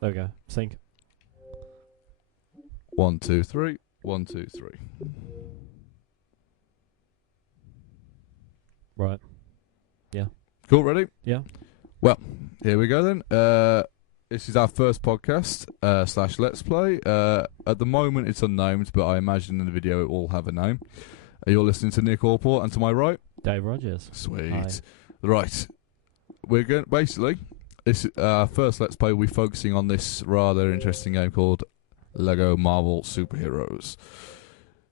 There we go. Sync. 1, 2, 3. 1, 2, 3. Right. Yeah. Cool, ready? Yeah. Well, here we go then. This is our first podcast / Let's Play. At the moment, it's unnamed, but I imagine in the video it will have a name. You're listening to Nick Allport, and to my right, Dave Rogers. sweet. Hi. Right, we're going basically. This first Let's Play. We're focusing on this rather interesting game called Lego Marvel Superheroes.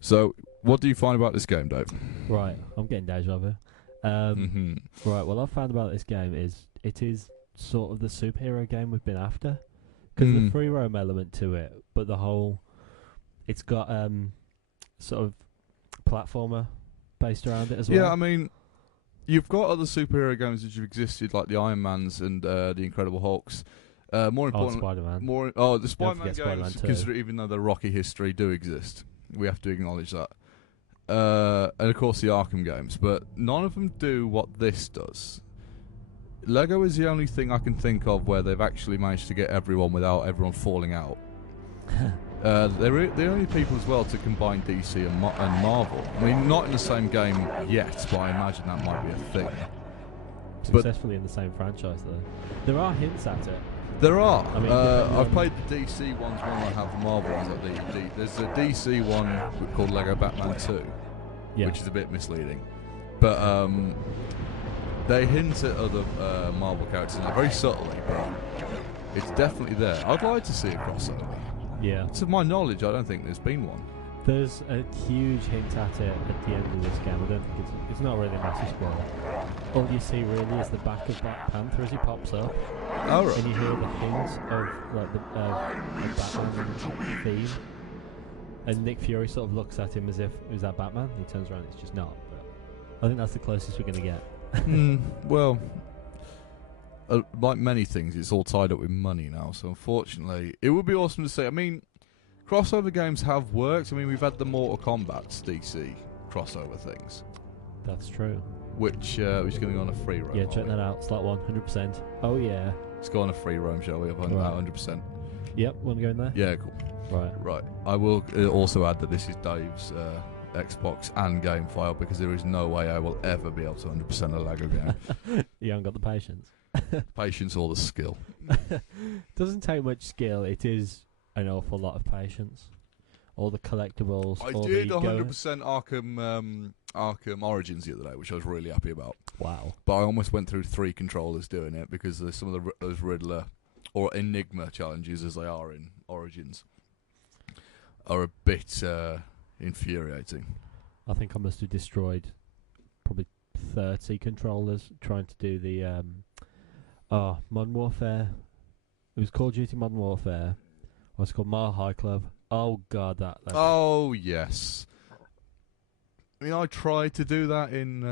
So, what do you find about this game, Dave? Right. I'm getting deja vu. Right. What I've found about this game is it is sort of the superhero game we've been after, because the free roam element to it, but the whole, it's got sort of platformer based around it as well. Yeah, I mean, you've got other superhero games that have existed, like the Iron Mans and the Incredible Hulks. More important, Spider-Man. The Spider-Man forget Spider-Man games, 2. because even though they're rocky history, do exist. We have to acknowledge that. And of course the Arkham games, but none of them do what this does. Lego is the only thing I can think of where they've actually managed to get everyone without everyone falling out. They're the only people as well to combine DC and Marvel. I mean, not in the same game yet, but I imagine that might be a thing. Successfully in the same franchise, though. There are hints at it. There are. I mean, I've played the DC ones more than I have the Marvel ones. There's a DC one called Lego Batman 2, which is a bit misleading. But they hint at other Marvel characters, and very subtly, but it's definitely there. I'd like to see a crossover. Yeah. To my knowledge, I don't think there's been one. There's a huge hint at it at the end of this game. I don't think it's not really a massive spoiler. All you see really is the back of Black Panther as he pops up, Right. and you hear the hints of like the Batman theme. And Nick Fury sort of looks at him as if, "Is that Batman?" And he turns around, it's just not. But I think that's the closest we're gonna get. Well, like many things, it's all tied up with money now. So unfortunately, it would be awesome to see. I mean, crossover games have worked. I mean, we've had the Mortal Kombat DC crossover things. That's true. Which is going to go on a free roam. Yeah, check that out. Slot 100%. Oh yeah. Let's go on a free roam, shall we? 100%. Yep, want to go in there? Yeah, cool. Right. I will also add that this is Dave's Xbox and game file, because there is no way I will ever be able to 100% a Lego game. You haven't got the patience. Patience or the skill. Doesn't take much skill. It is an awful lot of patience. All the collectibles. I did 100% Arkham Origins the other day, which I was really happy about. Wow. But I almost went through 3 controllers doing it, because there's some of those Riddler or Enigma challenges, as they are in Origins, are a bit infuriating. I think I must have destroyed probably 30 controllers trying to do the Modern Warfare. It was Call of Duty Modern Warfare. What's called Mile High Club. Oh god, that. Oh yes. I mean, I tried to do that in.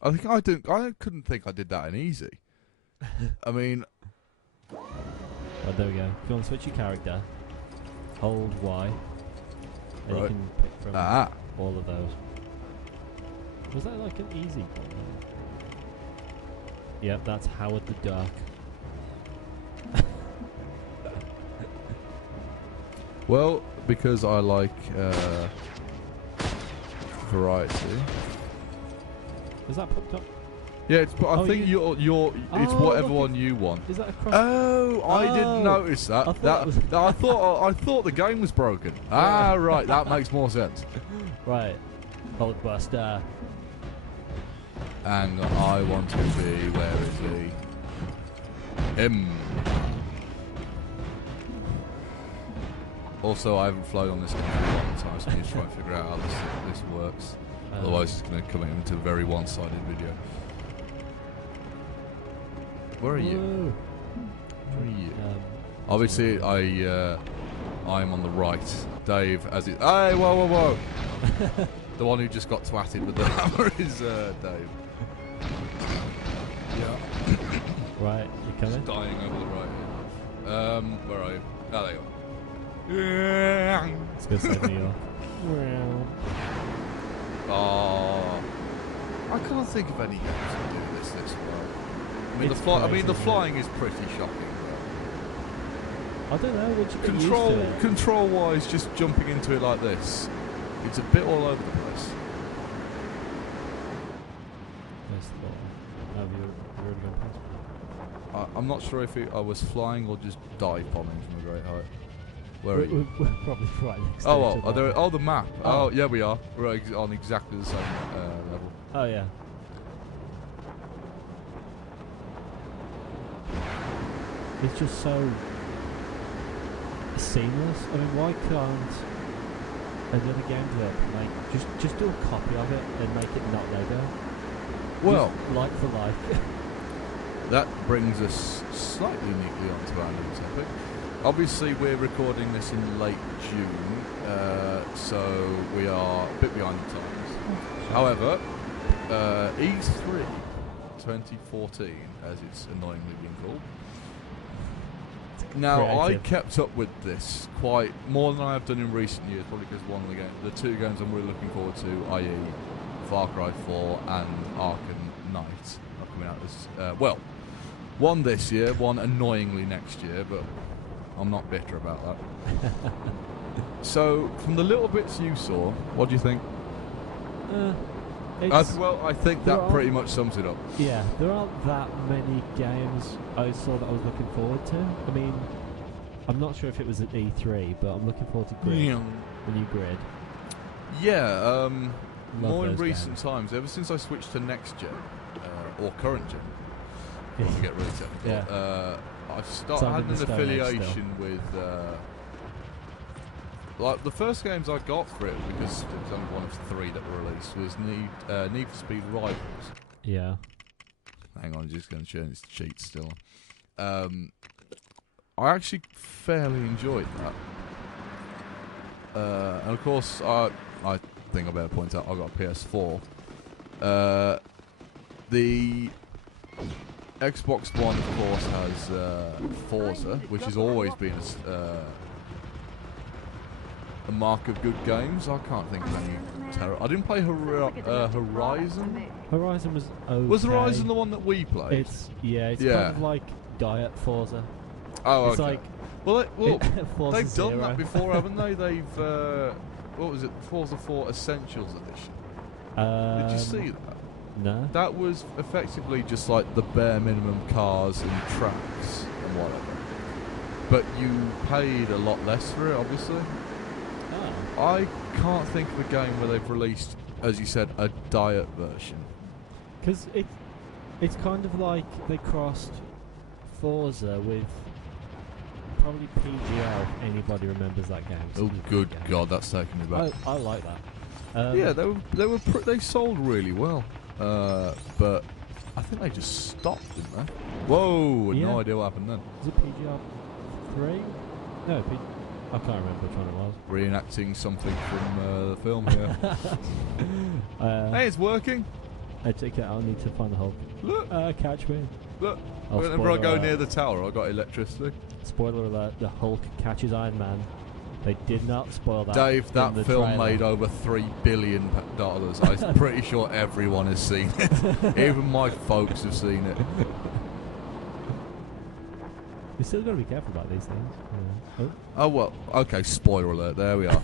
I couldn't think I did that in easy. I mean. Oh, there we go. If you want to switch your character, hold Y, and you can pick from all of those. Was that like an easy one? Yep, that's Howard the Duck. Well, because I like variety. Is that popped up? Yeah, it's. I think you're. It's whatever one you want. Is that a cross? Oh, I didn't notice that. I thought the game was broken. Right, that makes more sense. Right, Hulkbuster. And I want to be. Where is he? Him. Also, I haven't flown on this game for a long time, so I need to try and figure out how this works. Otherwise, it's going to come into a very one-sided video. Where are you? Where are you? Obviously, I'm on the right. Dave, as it. Hey, whoa! The one who just got twatted with the hammer is Dave. Yeah. Right, you coming? Just dying over the right. Where are you? Oh, there you go. Let's go save New York. Oh, I can't think of any games that do this well. I mean, the flying is pretty shocking. I don't know. Would you get used to it? Control-wise, just jumping into it like this, it's a bit all over the place. Yes, have you already been past? I'm not sure if I was flying or just dive bombing from a great height. Where are you? We're probably right next to Oh, each well, other. the map. Oh, yeah, we are. We're on exactly the same level. Oh, yeah. It's just so seamless. I mean, why can't another game developer just do a copy of it and make it not Lego? Well, just like for like. that brings us slightly neatly onto our new topic. Obviously, we're recording this in late June, so we are a bit behind the times. However, E3 2014, as it's annoyingly been called. Now, Creative. I kept up with this quite more than I have done in recent years, probably because one of the two games I'm really looking forward to, i.e. Far Cry 4 and Arkham Knight, are coming out this, one this year, one annoyingly next year, but I'm not bitter about that. So, from the little bits you saw, what do you think? I think that pretty much sums it up. Yeah, there aren't that many games I saw that I was looking forward to. I mean, I'm not sure if it was at E3, but I'm looking forward to Grid, the new Grid. Yeah, more in those recent games. times, ever since I switched to next gen, or current gen, if you get really technical, Yeah. I've had an affiliation with, like, the first games I got for it, because it was only one of 3 that were released, was Need for Speed Rivals. Yeah. Hang on, I'm just going to change this cheat still. I actually fairly enjoyed that. And of course, I think I better point out I got a PS4. The Xbox One, of course, has Forza, which has always been a mark of good games. I can't think of any terror. I didn't play Horizon. Horizon was okay. Was Horizon the one that we played? It's kind of like Diet Forza. Oh, it's okay. like well, Forza they've done Zero. that before, haven't they? They've what was it? Forza 4 Essentials Edition. Did you see that? No. That was effectively just like the bare minimum cars and tracks and whatever. But you paid a lot less for it, obviously. Oh. I can't think of a game where they've released, as you said, a diet version. Because it's kind of like they crossed Forza with probably PGL, if anybody remembers that game. Oh, good God, that's taking me back. I like that. Yeah, they sold really well. But I think they just stopped, didn't they? Whoa, Yeah. no idea what happened then. Was it PGR 3? No, I can't remember which one it was. Reenacting something from the film here. Hey, it's working. I take it, I'll need to find the Hulk. Look, Catch me. look. Oh, Whenever I go spoiler near alert. the tower, I got electricity. Spoiler alert, the Hulk catches Iron Man. They did not spoil that. Dave, in that the film trailer. made over $3 billion. I'm pretty sure everyone has seen it. Even my folks have seen it. You still got to be careful about these things. Yeah. Oh, well, okay, spoiler alert, there we are.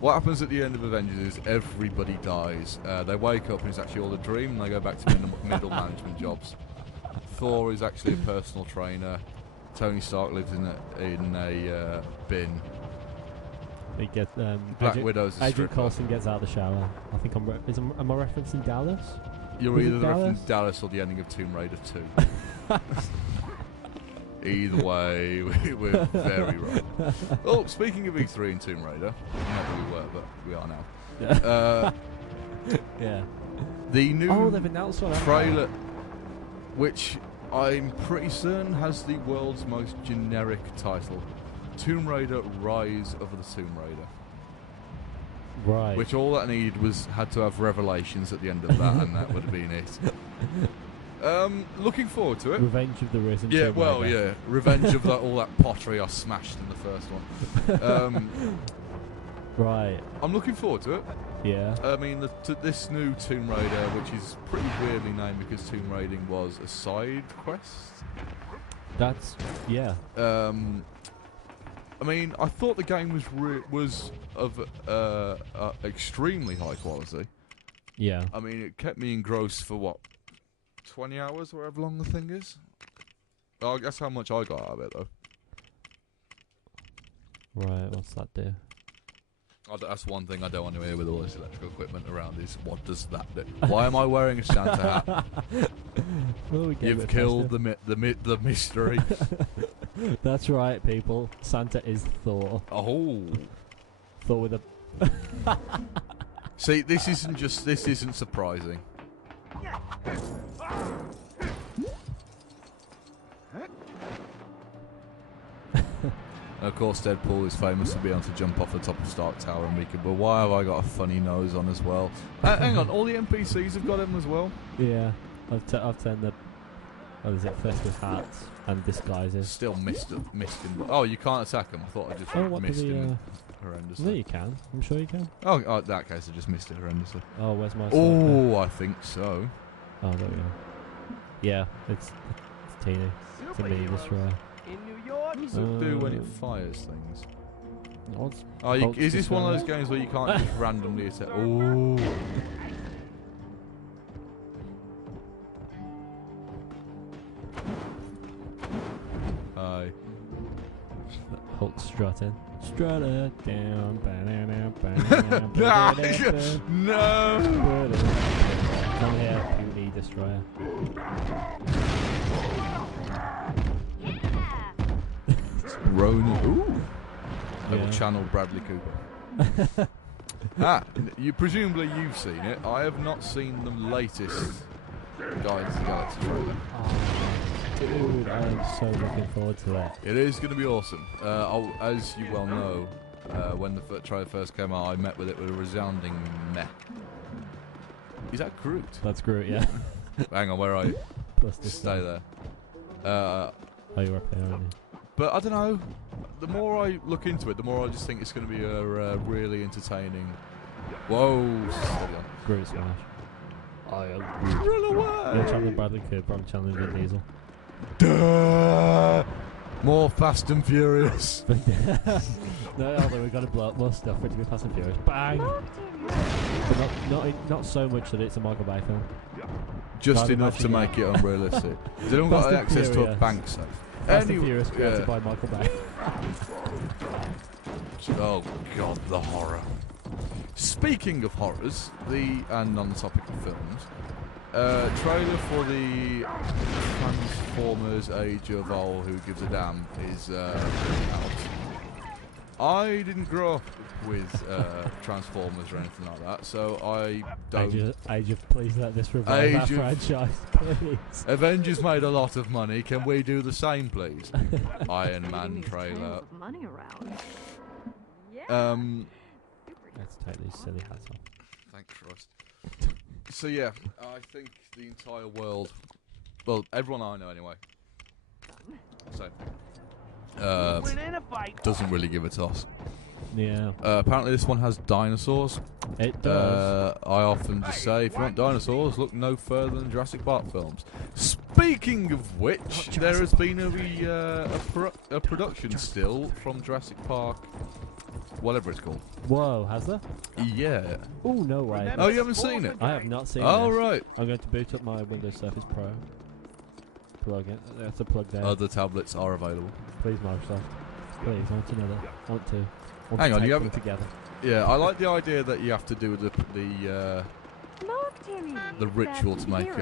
What happens at the end of Avengers is everybody dies. They wake up and it's actually all a dream, and they go back to middle management jobs. Thor is actually a personal trainer. Tony Stark lives in a bin. He gets Black Widow's a Agent stripper. Coulson gets out of the shower. I think am I referencing Dallas? You're Was it either Dallas? referencing Dallas or the ending of Tomb Raider 2. Either way, we're very right. Oh, speaking of E3 and Tomb Raider, not that we were, but we are now. Yeah. The new they've announced one. trailer, which I'm pretty certain has the world's most generic title, Tomb Raider: Rise of the Tomb Raider. Right. Which all that needed had to have revelations at the end of that, and that would have been it. Looking forward to it. Revenge of the Risen. Yeah, Tomb well, Raider. yeah. Revenge of all that pottery I smashed in the first one. Right. I'm looking forward to it. Yeah. I mean, this new Tomb Raider, which is pretty weirdly named because Tomb Raiding was a side quest. That's yeah. I mean, I thought the game was of extremely high quality. Yeah. I mean, it kept me engrossed for what, 20 hours or however long the thing is. Oh, I guess how much I got out of it though. Right. What's that do? That's one thing I don't want to hear with all this electrical equipment around is what does that do? Why am I wearing a Santa hat? Well, You've killed the mystery. That's right, people. Santa is Thor. Oh. Thor with a. See, this isn't surprising. And of course, Deadpool is famous for being able to jump off the top of Stark Tower and Mika, but why have I got a funny nose on as well? Hang on, all the NPCs have got him as well? Yeah, I've turned the. What is it? First with hats and disguises. Still missed him. Oh, you can't attack him. I thought I just missed him horrendously. No, you can. I'm sure you can. Oh, in that case, I just missed it horrendously. Oh, where's my? Oh, I think so. Oh, there we go. Yeah, it's teeny. It's a mini destroyer. In New York? What does it do when it fires things? Is this one of those games where you can't just randomly attack? Oh. Hi. Hulk strutting. Strut it down. No. Come here, puny destroyer. Ronan. Ooh. Little Yeah. channel Bradley Cooper. Presumably you've seen it. I have not seen the latest Guardians of the Galaxy trailer. Oh, dude, I'm so looking forward to it. It is going to be awesome. As you well know, when the trailer first came out, I met with it with a resounding meh. Is that Groot? That's Groot, yeah. Hang on, where are you? Plus this Stay one. there. Oh, you're up there, aren't you? But I don't know. The more I look into it, the more I just think it's going to be a really entertaining. Whoa! Steady on. Groot smash. I am Run away! You're channeling Bradley Cooper, I'm channeling Vin Diesel. Duh! More Fast and Furious. No, although we've got to blow up more stuff for it to be Fast and Furious. Bang! But not so much that it's a Michael Bay film. Just enough to make it unrealistic. Has anyone got Fast and access to a Furious. bank safe? Fast and Furious created by Michael Bay. Oh god, the horror. Speaking of horrors, and on the topic of films, trailer for the Transformers Age of All Who Gives a Damn is out. I didn't grow up with Transformers or anything like that, so I don't... Age of please let this revive our franchise, please. Avengers made a lot of money, can we do the same, please? Iron Man trailer. Money around. Yeah. Let's take these silly hats off. Thank Christ. So yeah, I think the entire world, well, everyone I know anyway, so doesn't really give a toss. Yeah. Apparently this one has dinosaurs. It does. I often just say, if you want dinosaurs, look no further than Jurassic Park films. Speaking of which, there has been a production still from Jurassic Park, whatever it's called. Whoa, has there? Yeah. Oh, no way. Oh, you haven't seen it? I have not seen it. Oh, right. I'm going to boot up my Windows Surface Pro. Plug it. That's a plug there. Other tablets are available. Please, Microsoft. Please, I want another. I want to. Hang on, you haven't... together. Yeah, I like the idea that you have to do the ritual to make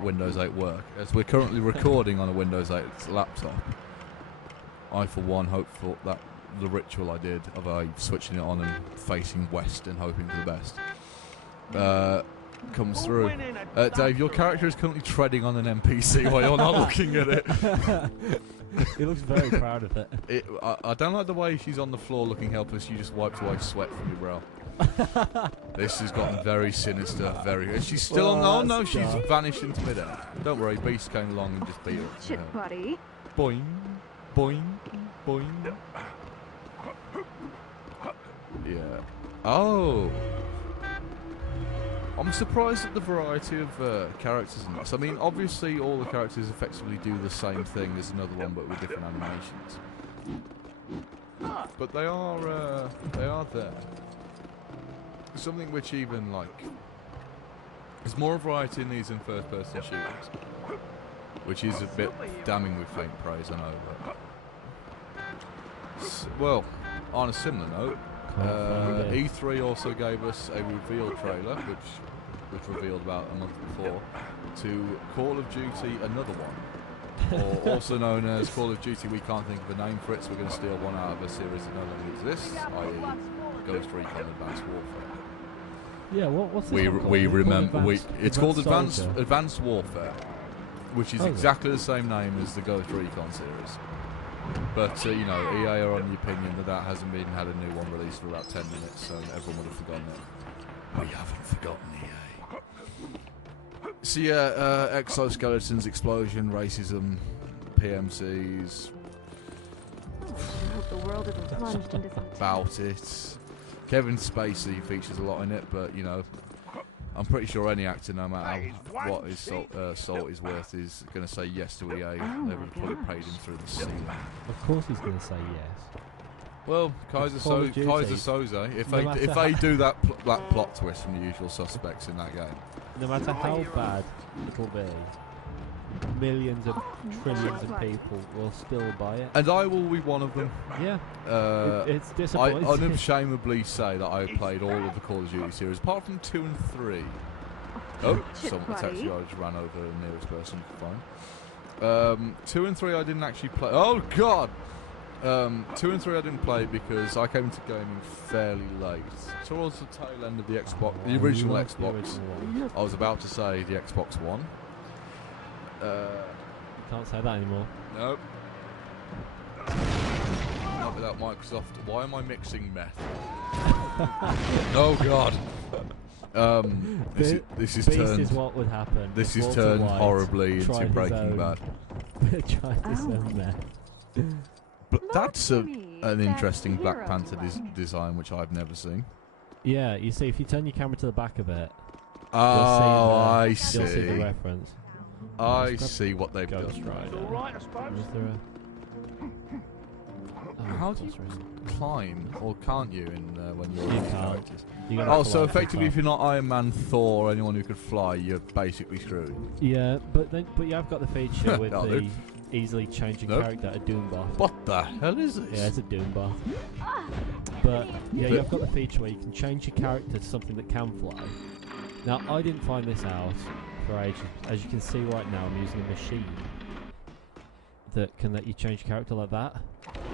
Windows 8 work. As we're currently recording on a Windows 8 laptop, I for one hope for that the ritual I did of switching it on and facing west and hoping for the best comes through. Dave, your character is currently treading on an NPC while you're not looking at it. He looks very proud of it. I don't like the way she's on the floor looking helpless. You just wiped away sweat from your brow. This has gotten very sinister. She's still on. Oh no, she's vanished into midair. Don't worry, Beast came along and just beat her. Shit, buddy. Boing, boing, boing. Yeah. Oh. I'm surprised at the variety of characters in this. I mean, obviously all the characters effectively do the same thing as another one, but with different animations. But they are there. Something which even like there's more variety in these than first-person shooters, which is a bit damning with faint praise. I know. But well, on a similar note, E3 also gave us a reveal trailer, which revealed about a month before, to Call of Duty Another One, or also known as Call of Duty. We can't think of a name for it, so we're going to steal one out of a series that no longer exists, i.e. Ghost Recon Advanced Warfare. Yeah, what's this we one called? remember it's called Advanced Advanced Warfare, which is exactly the same name as the Ghost Recon series. But you know, EA are on the opinion that hasn't had a new one released for about 10 minutes, so everyone would have forgotten it. We haven't forgotten EA. So yeah, exoskeletons, explosion, racism, PMCs. I hope the world isn't plunged into some About it. Kevin Spacey features a lot in it, but you know, I'm pretty sure any actor, no matter what his salt is worth, is going to say yes to EA. They would probably paid him through the ceiling. Of course he's going to say yes. Well, Kaiser Soze, if they do that plot twist from The Usual Suspects in that game. No matter how bad it'll be, millions of trillions of people will still buy it. And I will be one of them. Yeah. It's I disappointing. unashamedly say that I've played all of the Call of Duty series, apart from 2 and 3. Oh, someone texted you, I just ran over the nearest person to find. 2 and 3 I didn't actually play. Oh, God! 2 and 3 I didn't play because I came into gaming fairly late. Towards the tail end of the Xbox, the original Xbox. I was about to say the Xbox One. You can't say that anymore. Nope. Not without Microsoft. Why am I mixing meth? Oh God. This is Beast turned. is what would happen. This is Walter turned White horribly into tried Breaking Bad. tried his own meth. But that's an interesting Black Panther design, which I've never seen. Yeah, you see, if you turn your camera to the back of it, I see. You'll see the reference. I see what they've done. Ghost Rider. Is there a... How do you climb, or can't you, when you're You in can't. characters? You gotta Oh, so fly effectively, too if you're not Iron Man, Thor, or anyone who could fly, you're basically screwed. Yeah, but you have got the feature with No, the dude. easily changing Nope. character, a Doom bar. What the hell is this? Yeah, it's a Doom bar. But yeah, you've got the feature where you can change your character to something that can fly. Now, I didn't find this out for ages. As you can see right now, I'm using a machine that can let you change your character like that.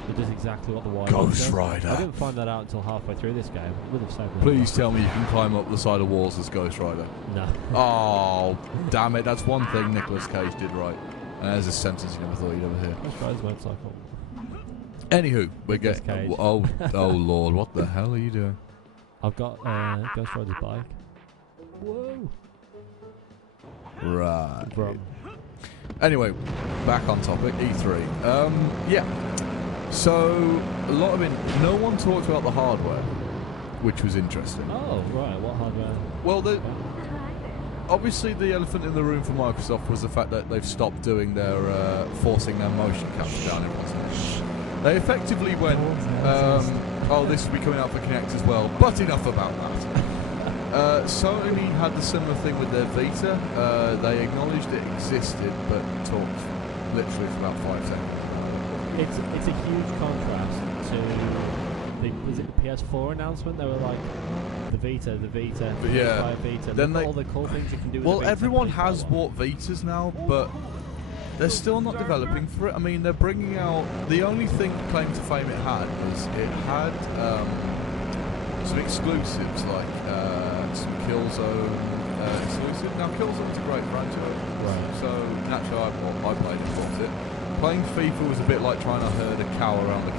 It does exactly what the Wild Ghost does. Rider. I didn't find that out until halfway through this game. It would have saved me. Please tell me you can climb up the side of walls as Ghost Rider. No. Oh, damn it. That's one thing Nicolas Cage did right. And there's a sentence you never thought you'd ever hear. Ghost Rider's motorcycle. Anywho, we're Nicolas getting... Cage. Oh, Lord. What the hell are you doing? I've got Ghost Rider's bike. Whoa. Right. Bro. Anyway, back on topic, E3. Yeah. So, a lot of it... No one talked about the hardware, which was interesting. Oh, right. What hardware? Well, obviously the elephant in the room for Microsoft was the fact that they've stopped doing their forcing their motion capture down everyone's neck. They effectively went, oh, this will be coming out for Kinect as well, but enough about that. Sony had the similar thing with their Vita. They acknowledged it existed, but talked literally for about 5 seconds. It's a huge contrast to was it the PS4 announcement? They were like the Vita, But yeah, Vita. Then all the cool things you can do. With well, the Vita everyone and has Vita. bought Vitas now, but they're still not developing for it. I mean, they're bringing out... The only thing claim to fame it had was it had some exclusives, like some Killzone exclusive. Now, Killzone's a great franchise, Right. so naturally I played it, bought it. Playing FIFA was a bit like trying to herd a cow around the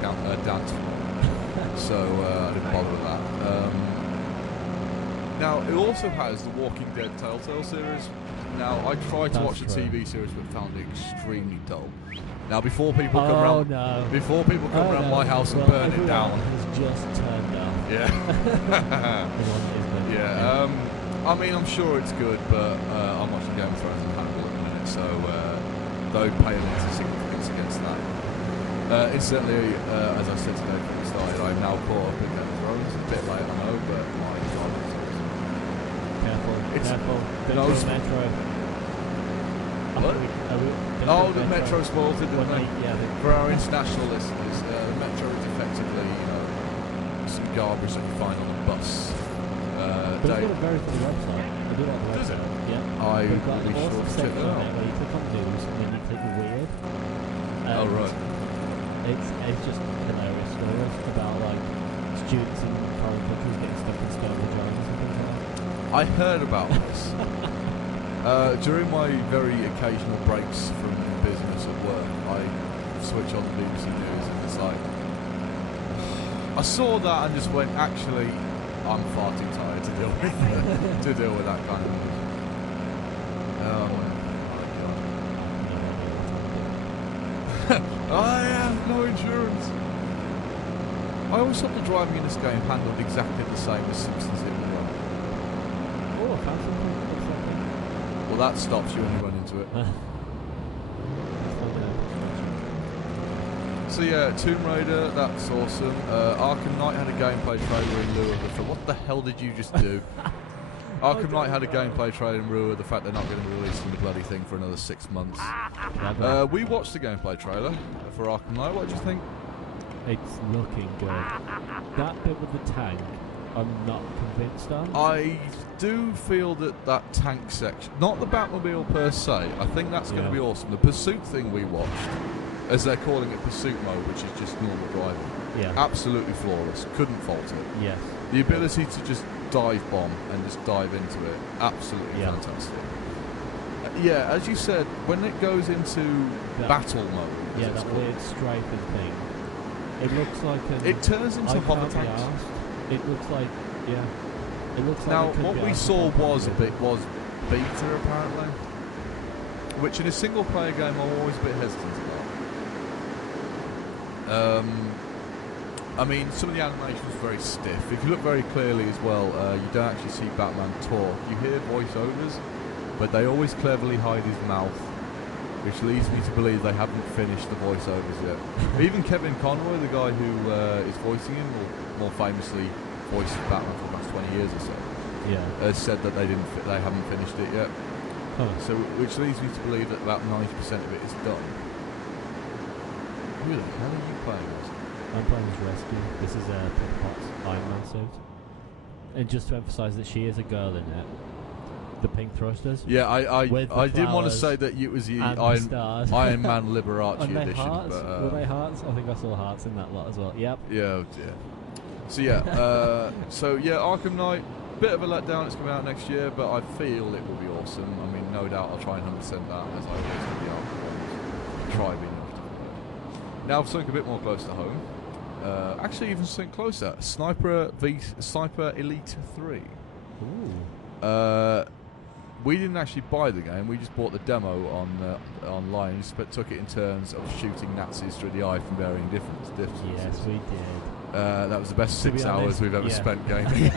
dance floor, so I didn't bother with that. Now, it also has the Walking Dead Telltale series. Now, I tried to watch the TV series, but found it extremely dull. Now, before people come around, my house and burn it down, has just turned off. yeah, yeah. I mean, I'm sure it's good, but I'm watching Game of Thrones and Hannibal at the minute, so don't pay into significance against that. Incidentally, as I said today from the start, I'm now caught up in Game of Thrones. A bit late, I know, but my God, it's awesome. Careful, careful. No, Metro. What? Oh, the Metro spoiled it, didn't they? Yeah. For our international listeners, the Metro is effectively, some garbage that you find on a bus. But it's got a very good website. I do like the website. Does it? Yeah. I They've got will be an sure awesome to check section that on out. it where you click on news and then you click weird. Oh, right. It's just hilarious stories about like students in foreign countries getting stuck in stone vaginas and things like that. I heard about this. During my very occasional breaks from business at work, I switch on the BBC News and it's like, I saw that and just went, actually, I'm far too tired to deal with that kind of news. Oh, I have no insurance. I always thought the driving in this game handled exactly the same as Simpsons did with one. Oh, I found something. Well, that stops you when you run into it. So yeah, Tomb Raider, that's awesome. Arkham Knight had a gameplay trailer in lieu of the fact. What the hell did you just do? Arkham Knight had a gameplay trailer in lieu of the fact they're not going to be releasing the bloody thing for another 6 months. We watched the gameplay trailer for Arkham Knight. What did you think? It's looking good. That bit with the tank, I'm not convinced on. I do feel that tank section, not the Batmobile per se, I think that's going to be awesome. The pursuit thing we watched, as they're calling it pursuit mode, which is just normal driving. Yeah. Absolutely flawless. Couldn't fault it. Yes. The ability to just dive bomb and just dive into it, absolutely fantastic. Yeah, as you said, when it goes into battle mode, yeah, that weird striping thing. It looks like it turns into hover tanks. It looks like, it looks now, like what we saw was beta apparently, which in a single player game I'm always a bit hesitant about. I mean, some of the animation is very stiff. If you look very clearly as well, you don't actually see Batman talk. You hear voiceovers, but they always cleverly hide his mouth, which leads me to believe they haven't finished the voiceovers yet. Even Kevin Conroy, the guy who is voicing him, or more famously voiced Batman for the past 20 years or so, has said that they haven't finished it yet. Huh. So, which leads me to believe that about 90% of it is done. Who the hell are you playing as? I'm playing as Rescue. This is Pepper Potts' Iron Man suit. And just to emphasise that she is a girl in it. The pink thrusters. Yeah, I didn't want to say that it was the Iron Man Liberace edition. Hearts? But, were they hearts? I think I saw hearts in that lot as well. Yep. Yeah, oh dear. So yeah, Arkham Knight, bit of a letdown. It's coming out next year, but I feel it will be awesome. I mean, no doubt I'll try and 100% that as I always do the Arkham ones. Try being enough to play. Now something a bit more close to home. Actually, even something closer. Sniper Elite 3. Ooh. We didn't actually buy the game. We just bought the demo online. But took it in turns of shooting Nazis through the eye from varying distances. Yes, we did. That was the best 6 hours we've ever spent gaming.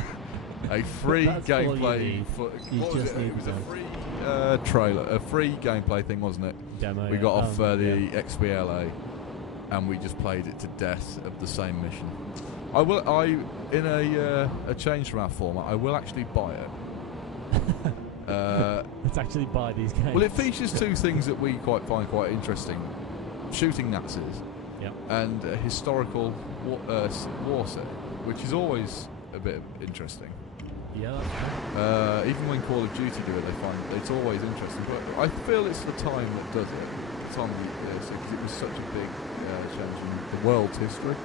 A free gameplay. It was a free trailer, a free gameplay thing, wasn't it? Demo. We got off the XBLA, and we just played it to death of the same mission. In a change from our format, I will actually buy it. Let's actually buy these games. Well, it features two things that we find quite interesting: shooting Nazis, and a historical war setting, which is always a bit interesting. Yeah, that's right. Even when Call of Duty do it, they find it's always interesting. But I feel it's the time that does it. The time because it was such a big change in the world's history.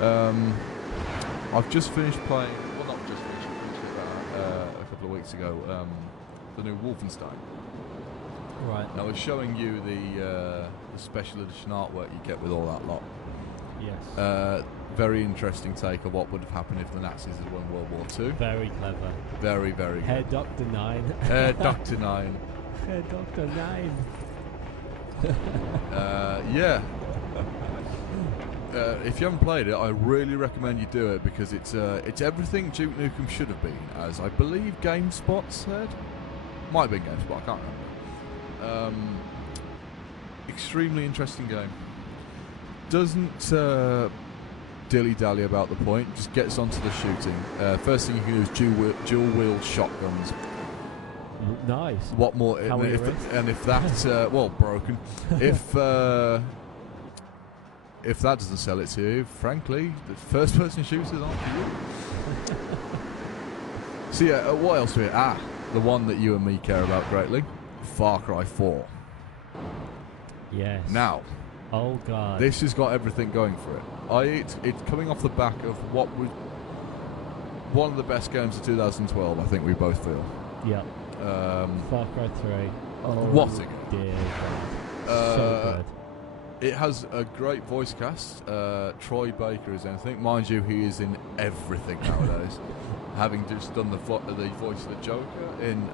I've just finished playing. Well, not just finished. I finished it about a couple of weeks ago. The new Wolfenstein. Right. And I was showing you the special edition artwork you get with all that lot. Yes. Very interesting take of what would have happened if the Nazis had won World War II. Very clever. Very, very Herr good. Dr. Nine. Herr Dr. Nine. Herr Dr. Nine. Yeah. if you haven't played it, I really recommend you do it because it's everything Duke Nukem should have been, as I believe GameSpot said. Might have been GameSpot, I can't remember. Extremely interesting game. Doesn't dilly-dally about the point, just gets onto the shooting. First thing you can do is dual-wheel shotguns. Nice. What more? If that's broken. If that doesn't sell it to you, frankly, the first-person shooters aren't for you. So yeah, what else do we have? The one that you and me care about greatly, Far Cry 4. Yes. Now, oh god, this has got everything going for it. It's coming off the back of what was one of the best games of 2012. I think we both feel. Yeah. Far Cry 3. Oh, what a game! Dear God. So good. It has a great voice cast. Troy Baker is anything. Mind you, he is in everything nowadays. Having just done the voice of the Joker in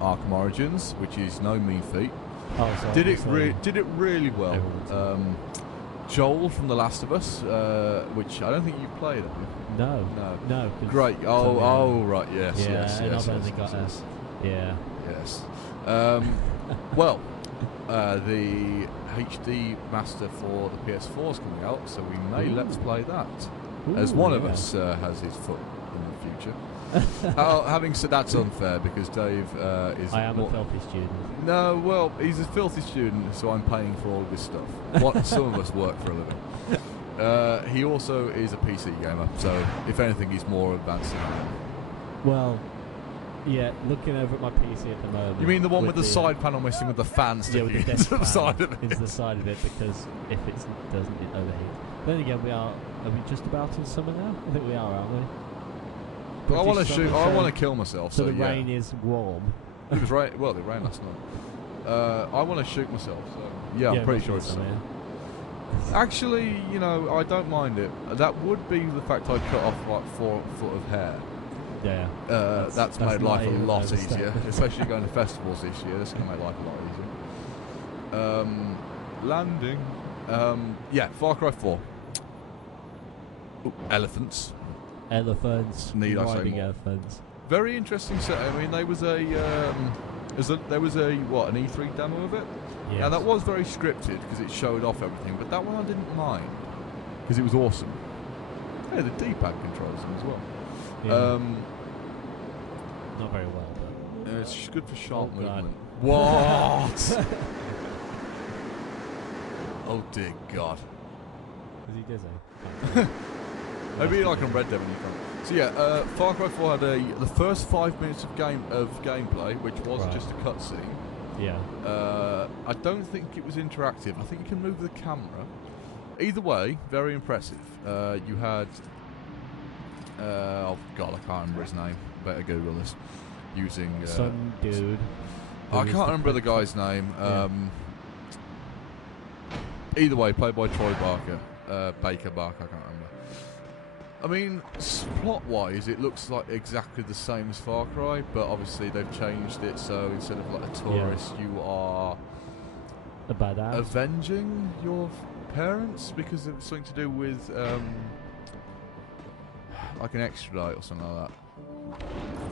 Arkham Origins, which is no mean feat. Oh, sorry, did it really well. Joel from The Last of Us, which I don't think you played. No. Great. Right. Yes. Yes. Well, the HD Master for the PS4 is coming out, so we may let's play that. As one of us has his foot in the future. Having said that's unfair because Dave is. I am a filthy student. No, well, he's a filthy student, so I'm paying for all of this stuff. Some of us work for a living. He also is a PC gamer, so if anything, he's more advanced than I am. Well, yeah, looking over at my PC at the moment. You mean the one with the side panel missing with the fan sticking into the side of it? Into the side of it because if it doesn't, it overheat. Then again, are we just about in summer now? I think we are, aren't we? But I want to shoot. I want to kill myself. So the rain is warm. It was rain. Well, it rained last night. I want to shoot myself. So yeah, I'm pretty sure it's summer. Actually, I don't mind it. That would be the fact I cut off like 4 foot of hair. Yeah. That's made life a lot easier, especially going to festivals this year. That's going to make life a lot easier. Landing. Far Cry 4. Ooh, elephants. Need I say more? Elephants. Very interesting set. I mean, there was an E3 demo of it. Yes. Now that was very scripted because it showed off everything, but that one I didn't mind because it was awesome. Yeah, the D-pad controls them as well. Yeah. Not very well, but it's good for sharp movement. God. What? Oh dear God. Is he dizzy? Maybe like on Red Dead when you come. So yeah, Far Cry 4 had the first 5 minutes of gameplay, which was just a cutscene. Yeah. I don't think it was interactive. I think you can move the camera. Either way, very impressive. You had oh God, I can't remember his name. Better Google this. Using some dude. I can't remember the guy's name. Either way, played by Troy Barker, Baker Barker. I can't remember. I mean, plot-wise, it looks like exactly the same as Far Cry, but obviously they've changed it. So instead of like a tourist, you are a badass avenging your parents because it's something to do with like an extradite or something like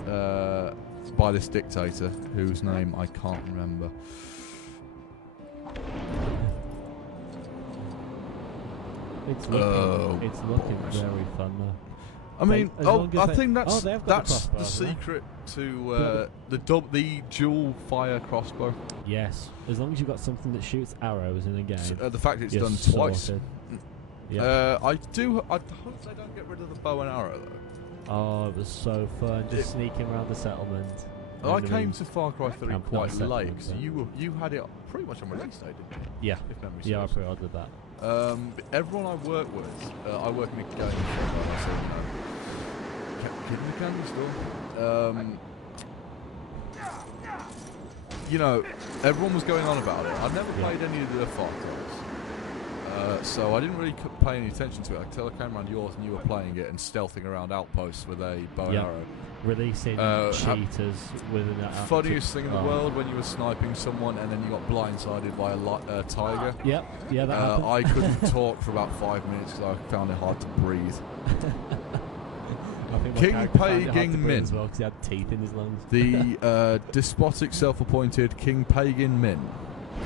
that. By this dictator whose name I can't remember. It's looking very fun though. I mean, I think that's the secret to the dual fire crossbow. Yes, as long as you've got something that shoots arrows in a game. So, the fact it's done twice. Yeah. I hope they don't get rid of the bow and arrow though. Oh, it was so fun, just sneaking around the settlement. I came to Far Cry 3 quite late, because you had it pretty much on release day, didn't you? Yeah. If memory serves. Yeah, I pre-ordered that. Everyone I work with, I work in a game store, so kid in the candy store. Everyone was going on about it. I'd never played any of the Far Cries. so I didn't really pay any attention to it until I came around yours and you were playing it and stealthing around outposts with a bow and arrow. Releasing cheaters with an funniest thing in the world when you were sniping someone and then you got blindsided by a tiger. Yep, yeah, that happened. I couldn't talk for about 5 minutes because I found it hard to breathe. I think King Pagan Min as well because he had teeth in his lungs. The despotic, self-appointed King Pagan Min.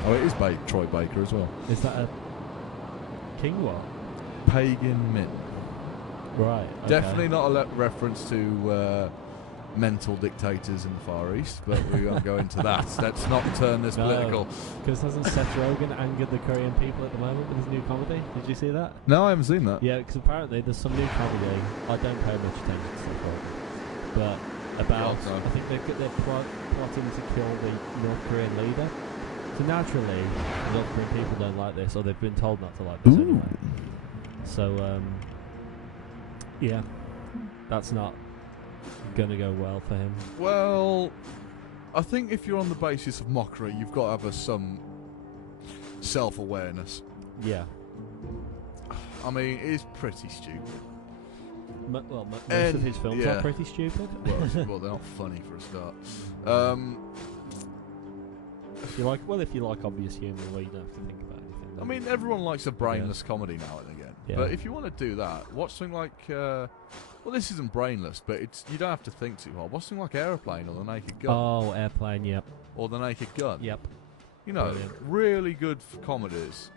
Oh, it is Troy Baker as well. Is that a king what? Pagan Min. Right. Okay. Definitely not a reference to mental dictators in the Far East, but we won't go into that. Let's not turn this political. Because hasn't Seth Rogen angered the Korean people at the moment with his new comedy? Did you see that? No, I haven't seen that. Yeah, because apparently there's some new comedy. I don't pay much attention to Seth Rogen, but about I think they're plotting to kill the North Korean leader. So naturally, North Korean people don't like this, or they've been told not to like this anyway. So yeah, that's not gonna go well for him. Well, I think if you're on the basis of mockery, you've got to have some self-awareness. Yeah. I mean, it is pretty stupid. Most of his films are pretty stupid. Well, they're not funny for a start. If you like obvious humour, well, you don't have to think about anything. I mean, everyone likes a brainless comedy now and again. Yeah. But if you want to do that, watch something like, well, this isn't brainless, but you don't have to think too hard. Watch something like Airplane or The Naked Gun. Oh, Airplane, yep. Or The Naked Gun. Yep. You know, Brilliant. really good comedies.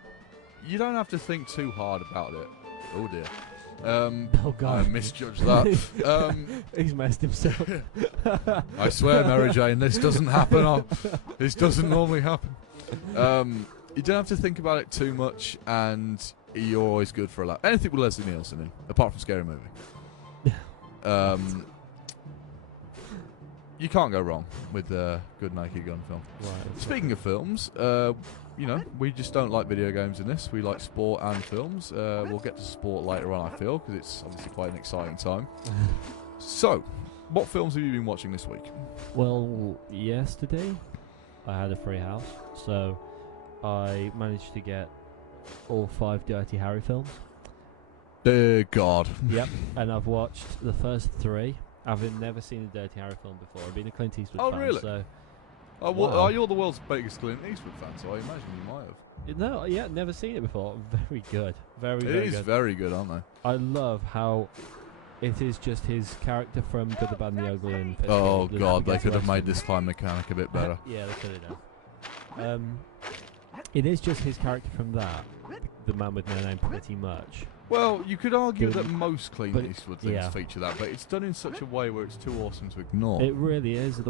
You don't have to think too hard about it. Oh dear. Oh God! I misjudged that. He's messed himself. I swear, Mary Jane, this doesn't happen. This doesn't normally happen. You don't have to think about it too much, and you're always good for a laugh. Anything with Leslie Nielsen in, apart from Scary Movie. You can't go wrong with a good Naked Gun film. Right, Speaking of films, you know, we just don't like video games in this. We like sport and films. We'll get to sport later on, I feel, because it's obviously quite an exciting time. So, what films have you been watching this week? Well, yesterday I had a free house, so I managed to get all 5 Dirty Harry films. Dear God. Yep, and I've watched the first 3. I've never seen a Dirty Harry film before. I've been a Clint Eastwood fan. Really? So Well, you're the world's biggest Clint Eastwood fan, so I imagine you might have. No, yeah, never seen it before. Very good. Very It very is good. very good, aren't they? I love how it is just his character from Good, the Bad and the Ugly and Oh the God, they spaghetti could have made western. this time mechanic a bit better. Yeah, they could have done. It is just his character from that, the man with no name, pretty much. Well, you could argue But- that most Clint but- Eastwood things yeah. feature that, but it's done in such a way where it's too awesome to ignore. It really is.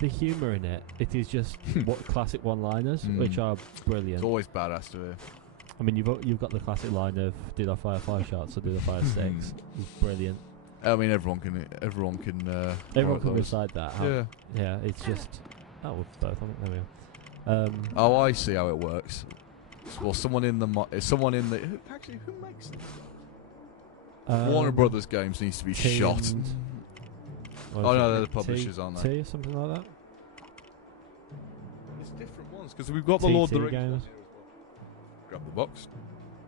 The humour in it, it is just what classic one-liners, which are brilliant. It's always badass to hear. I mean, you've got the classic line of "Did I fire 5 shots or did I fire 6?" It's brilliant. I mean, everyone can Everyone write can those. recite that. Yeah. Yeah, it's just. Oh, we're both on it. There we go. Oh, I see how it works. Well, someone in the actually who makes them? Warner Brothers games needs to be shot. Oh no, they're the publishers, aren't they? T or something like that. It's different ones because we've got the Lord of the Rings games. one here as well. Grab the box.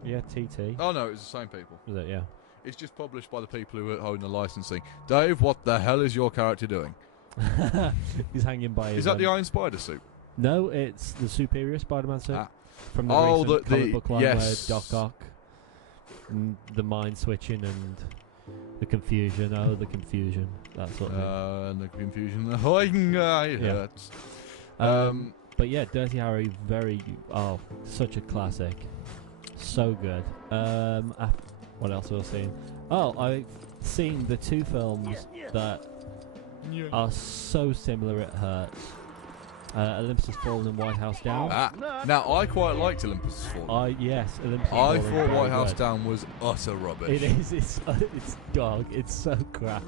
Yeah, TT. Oh no, it's the same people. Is it? Yeah. It's just published by the people who own the licensing. Dave, what the hell is your character doing? He's hanging by his. Is that the Iron Spider suit? No, it's the Superior Spider-Man suit from the Oh, recent comic book line yes. where Doc Ock, and the mind switching and the confusion. Oh, the confusion. That sort of thing. And the confusion. It hurts. But yeah, Dirty Harry, such a classic. So good. What else have I seen? Oh, I've seen the 2 films that are so similar it hurts. Olympus Has Fallen and White House Down. Now, I quite liked Olympus Has Fallen. Yes, Olympus Has I Fallen. thought White House good. Down was utter rubbish. It is. It's dog. It's so crap.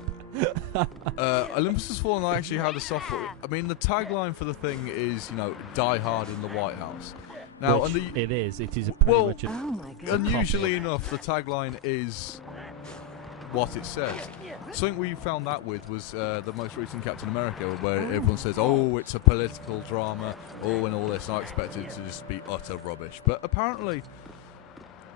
Olympus Has Fallen, I actually had a software. I mean, the tagline for the thing is, die hard in the White House. Now, Which and it is. It is a pretty much a. Oh my god. unusually enough, the tagline is what it says. Something we found that with was the most recent Captain America, where everyone says, "Oh, it's a political drama," and all this. And I expected it to just be utter rubbish, but apparently,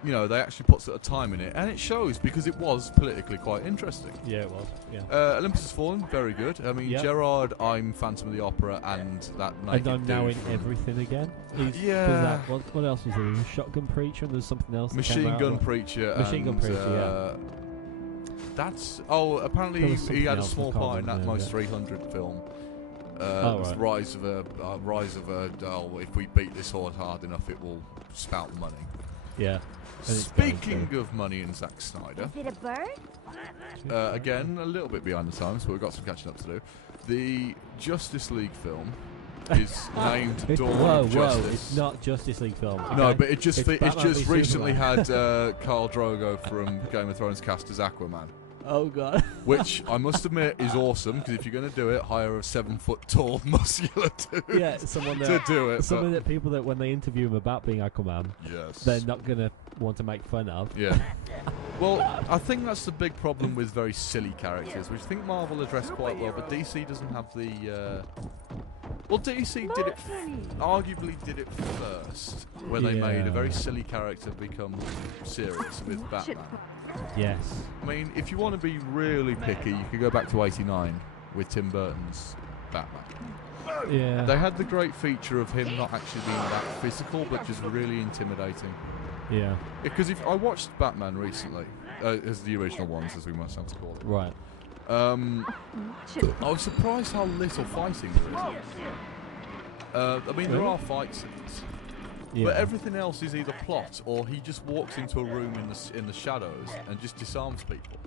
they actually put sort of time in it, and it shows because it was politically quite interesting. Yeah, it was. Yeah. Olympus Has Fallen, very good. I mean, Yep. Gerard, I'm Phantom of the Opera, and that naked And I'm now dude in from everything again. Yeah. What else was there? There was Shotgun Preacher, and there's something else. that came Machine out Gun of- Preacher. Machine Gun and, Preacher, apparently There was he something had a else, I small can't part in that remember, most yeah. 300 film. Oh, It's right. Rise of a. If we beat this horse hard enough, it will spout money. Yeah. And it's Speaking going of money and Zack Snyder, Is it a bird? again a little bit behind the times, but we've got some catching up to do. The Justice League film is named to- Dawn Whoa, of Justice. whoa! It's not Justice League film. No, okay? but it just It's Batman v recently Superman. had Khal Drogo from Game of Thrones cast as Aquaman, Oh god. which I must admit is awesome because if you're going to do it, hire a 7-foot-tall muscular dude Yeah, someone to that. do it. Someone but that people that when they interview him about being Aquaman, yes, they're not gonna want to make fun of. yeah. Well, I think that's the big problem with very silly characters, which I think Marvel addressed quite well, but DC doesn't have the. Well, DC did it. Arguably, did it first when they made a very Yeah. silly character become serious with Batman. Yes. I mean, if you want to be really picky, you could go back to '89 with Tim Burton's Batman. Yeah. They had the great feature of him not actually being that physical, but just really intimidating. Yeah. Because if I watched Batman recently, as the original ones, as we must have to call it, Right. I was surprised how little fighting there is. I mean, there Really? are fight scenes, Yeah. but everything else is either plot or he just walks into a room in the shadows and just disarms people.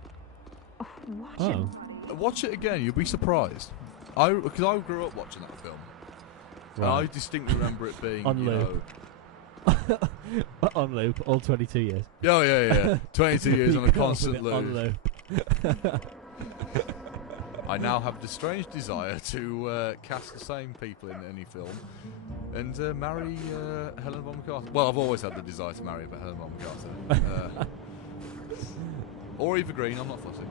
Oh. Watch it again, you'll be surprised. Because I grew up watching that film, and I Right. distinctly remember it being On you loop. know, On loop, all 22 years. oh yeah, 22 years on a You can't constant put it on loop. loop. I now have the strange desire to cast the same people in any film and marry Helen Bonham Carter. Well, I've always had the desire to marry Helen Bonham Carter. Or Eva Green, I'm not fussy.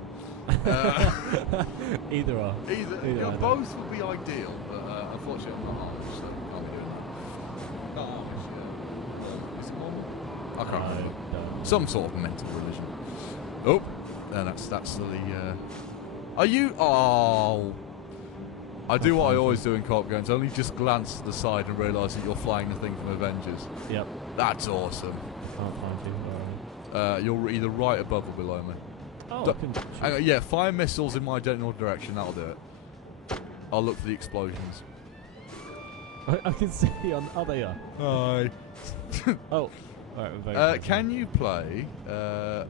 Either or. Either, Either either. both would be ideal, but unfortunately I'm not Irish, so can't be doing that. Not Irish, yeah. Is it Mormon? I can't remember. don't. Some sort of mental religion. Oh, and that's the. Are you? Oh, I do what I always do in co-op games. Only just glance to the side and realise that you're flying the thing from Avengers. Yep. That's awesome. Can't find you. You're either right above or below me. Oh, Don't- I can Hang on, yeah, fire missiles in my general direction. That'll do it. I'll look for the explosions. I can see on. Oh, there you are. Hi. Oh. Alright, we're very close Can you play a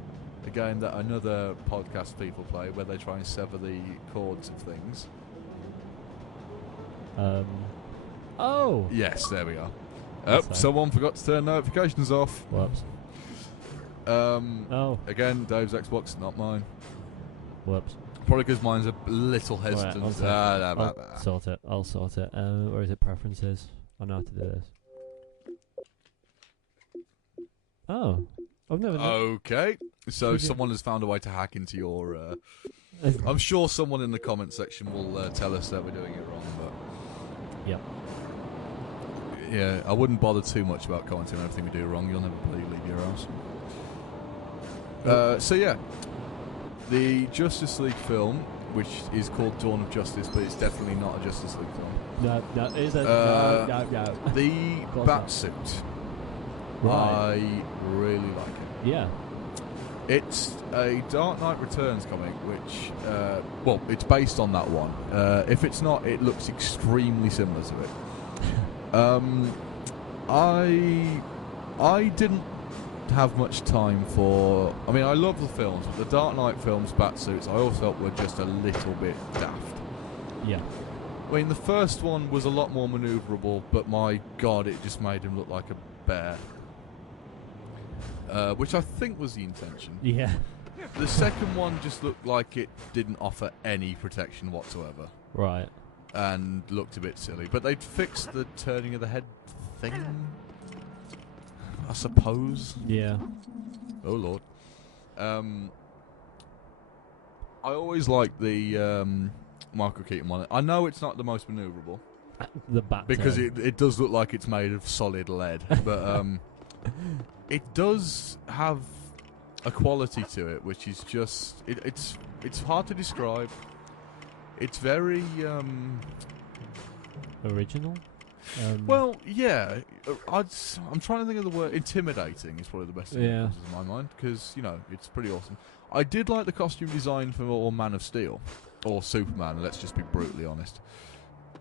game that another podcast people play where they try and sever the cords of things? now. Oh. Yes, there we are. That's Oh, fine. someone forgot to turn notifications off. Whoops. Oh. Again, Dave's Xbox, not mine. Whoops. Probably because mine's a little Alright, hesitant. I'll sort- Blah. I'll sort it. I'll sort it. Or is it preferences? I know how to do this. Oh. I've never known. Okay, so Should you- someone has found a way to hack into your. I'm sure someone in the comment section will tell us that we're doing it wrong, but Yep. yeah, I wouldn't bother too much about commenting on everything we do wrong. You'll never leave your house. So yeah, the Justice League film, which is called Dawn of Justice, but it's definitely not a Justice League film. No, it isn't. Uh, no. The course not. Batsuit, Right. I really like it. Yeah. It's a Dark Knight Returns comic, which, well, it's based on that one. If it's not, it looks extremely similar to it. I didn't have much time for. I mean, I love the films, but the Dark Knight films, Batsuits, I also felt were just a little bit daft. Yeah. I mean, the first one was a lot more manoeuvrable, but my god, it just made him look like a bear. Which I think was the intention. Yeah. The second one just looked like it didn't offer any protection whatsoever Right. and looked a bit silly. But they'd fixed the turning of the head thing, I suppose. Yeah. Oh lord. I always liked the Michael Keaton one. I know it's not the most manoeuvrable The bat. because it does look like it's made of solid lead, but it does have a quality to it, which is just it's hard to describe. It's very original. Well, yeah. I'm trying to think of the word. Intimidating is probably the best thing that comes to my mind, because it's pretty awesome. I did like the costume design for Man of Steel or Superman. Let's just be brutally honest.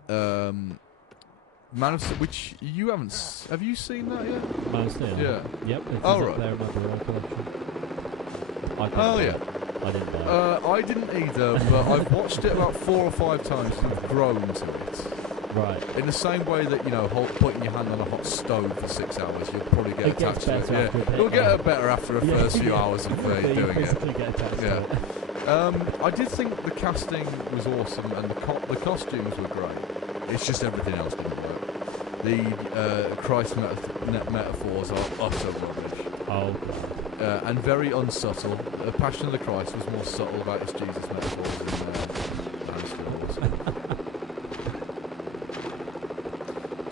Man of Steel, which you haven't. Have you seen that yet? Man of Steel. Yeah. Yep. It's Oh, up right. there in my bureau collection. I didn't buy it. I didn't either, but I've watched it about 4 or 5 times and I've grown to it. Right. In the same way that, putting your hand on a hot stove for 6 hours, you'll probably get attached to it. Yeah. You'll get better after the first few hours of doing it. Get attached to it. I did think the casting was awesome and the costumes were great. It's just everything else didn't work. The Christ metaphors are utter rubbish. Oh. And very unsubtle. Passion of the Christ was more subtle about its Jesus metaphors than Man of Steel was.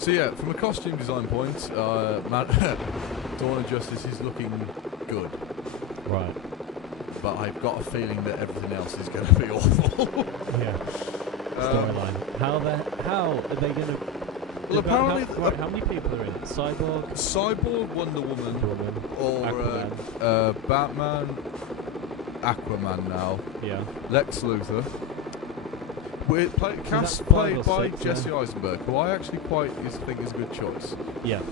So yeah, from a costume design point, Dawn of Justice is looking good. Right. But I've got a feeling that everything else is going to be awful. Yeah. Storyline. How are they going to... Well, apparently... how many people are in it? Cyborg, Wonder Woman, or Batman, Aquaman now. Yeah. Lex Luthor. Cast played by Jesse Eisenberg, who I actually think is a good choice. Yeah.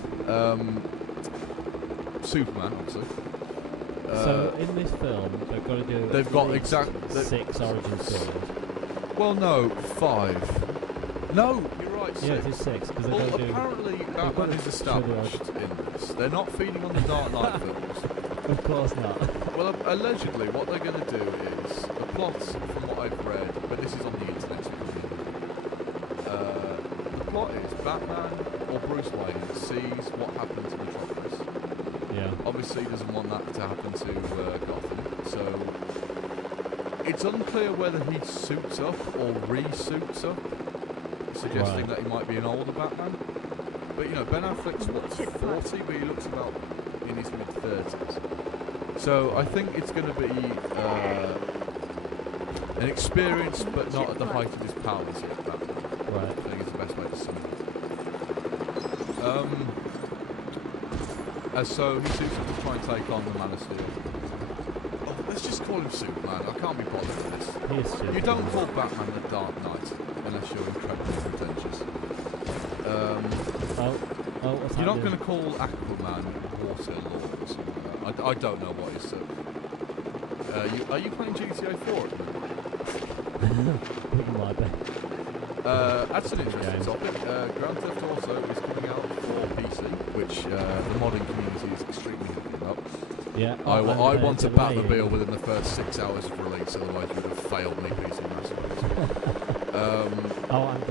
Superman, obviously. So in this film, they've got to do. They've got 6 origin stories. Well, no, 5. No, you're right. 6. Yeah, it is 6 because they're going to do. Apparently, Batman is established in this. They're not feeding on the Dark Knight films. Of course not. Well, allegedly, what they're going to do is the plot, from what I've read, but this is on the internet. The plot is Batman or Bruce Wayne sees what happened to Metropolis. Yeah. Obviously, he doesn't want that to happen to Gotham, so it's unclear whether he suits up or re-suits up, suggesting that he might be an older Batman. But Ben Affleck's 40, but he looks about in his mid-30s. So I think it's going to be an experience, but not at the height of his powers yet. Batman. Right. I think it's the best way to sum it. So he suits up to try and take on the Man of Steel. Oh, let's just call him Superman. I can't be bothered with this. He is Superman. You don't call Batman the Dark Knight unless you're incredibly pretentious. What's you're not going to call Aquaman Water Lord or something like that. I don't know what is. Are you playing GTA 4 at the moment? Might be. That's an interesting topic. Grand Theft Auto is coming out for PC, which the modding community is extremely happy about. Yeah. I want to bat the bill within the first 6 hours of release, otherwise you would have failed me PC massively. And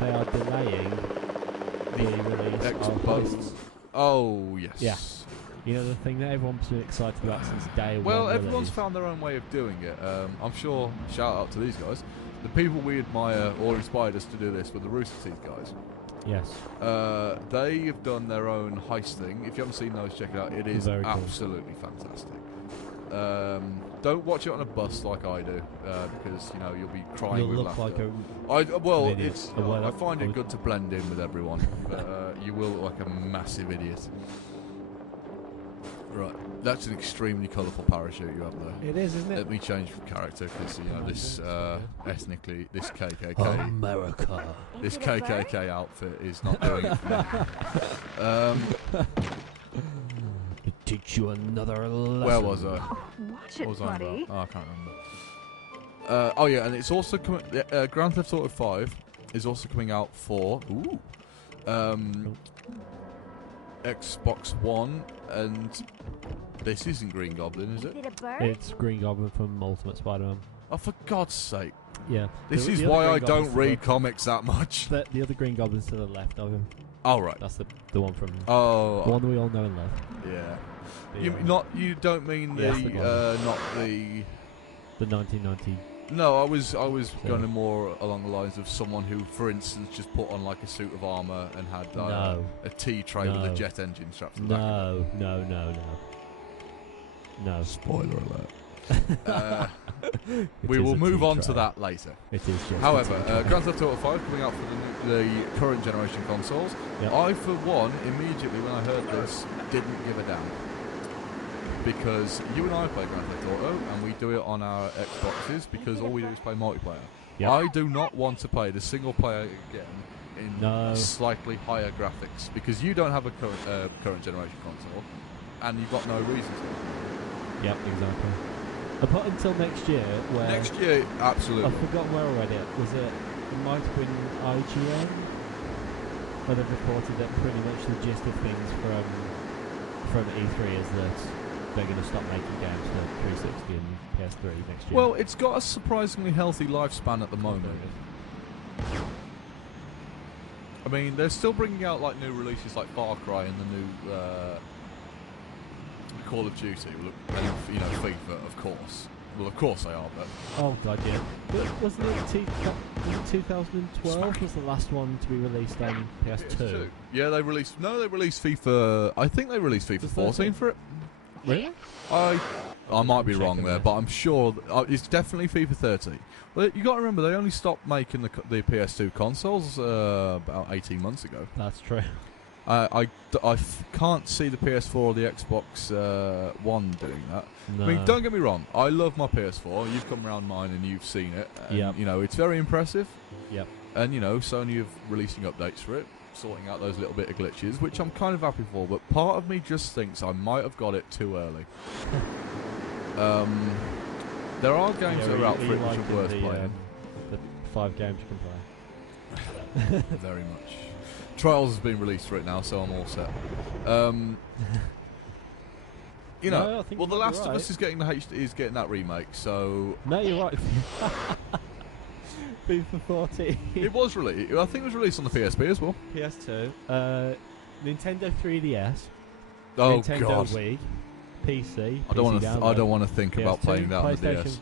they are delaying the release of Heist. Oh, yes. Yeah. You know, the thing that everyone's been excited about since day one. Well, everyone's found their own way of doing it. I'm sure, shout out to these guys. The people we admire or inspired us to do this were the Rooster Teeth guys. Yes. They have done their own heist thing. If you haven't seen those, check it out. It is Very cool. absolutely fantastic. Don't watch it on a bus like I do, because you'll be crying with laughter. I find it good to blend in with everyone, but you will look like a massive idiot. Right, that's an extremely colourful parachute you have there. It is, isn't it? Let me change character because this ethnically, this KKK, America. This KKK outfit is not doing it for me. To teach you another lesson. Where was I? Watch it, What was I buddy. about? I can't remember. And it's also coming. Grand Theft Auto 5 is also coming out for Xbox One, and this isn't Green Goblin, is it? Is it a bird? It's Green Goblin from Ultimate Spider-Man. Oh, for God's sake! Yeah. This is why I don't read comics that much. The other Green Goblin's to the left of him. Oh, right. That's the one from. Oh. The one we all know and love. Yeah. You don't mean the Yes, the one. not the. The 1990 No, I was going more along the lines of someone who, for instance, just put on like a suit of armour and had a tea tray with a jet engine strapped to the back of it. No. Spoiler alert. We will move on to that later. It is just However, Grand Theft Auto 5 coming out for the current generation consoles. Yep. I, for one, immediately when I heard this, didn't give a damn. Because you and I play Grand Theft Auto, and we do it on our Xboxes, because all we do is play multiplayer. Yep. I do not want to play the single player again in slightly higher graphics, because you don't have a current generation console, and you've got no reason to. Yep, exactly. Up until next year, where... Next year, absolutely. I've forgotten where I read it. Was it might have been IGN? Where they've reported that pretty much the gist of things from E3 is that they're going to stop making games for 360 and PS3 next year. Well, it's got a surprisingly healthy lifespan at the moment. I mean, they're still bringing out like new releases like Far Cry and the new Call of Duty, and FIFA, of course. Well, of course they are, but... Oh, God, yeah. Wasn't it 2012 was the last one to be released on PS2? Yeah, they released FIFA... I think they released FIFA 14 for it. Really? I might be wrong there, but I'm sure... it's definitely FIFA 13. Well, you got to remember, they only stopped making the PS2 consoles about 18 months ago. That's true. I can't see the PS4 or the Xbox One doing that. No. I mean, don't get me wrong. I love my PS4. You've come around mine and you've seen it. And, it's very impressive. Yep. And, Sony have releasing updates for it, sorting out those little bit of glitches, which I'm kind of happy for. But part of me just thinks I might have got it too early. There are games that are out for it which are worth playing. The 5 games you can play. Very much. Trials has been released for it now, so I'm all set. The Last of Us is getting getting that remake, so... No, you're right. FIFA 14. It was released. I think it was released on the PSP as well. PS2. Nintendo 3DS. Oh, Nintendo God. Wii. PC. I don't want to think PS2, about playing that on the DS.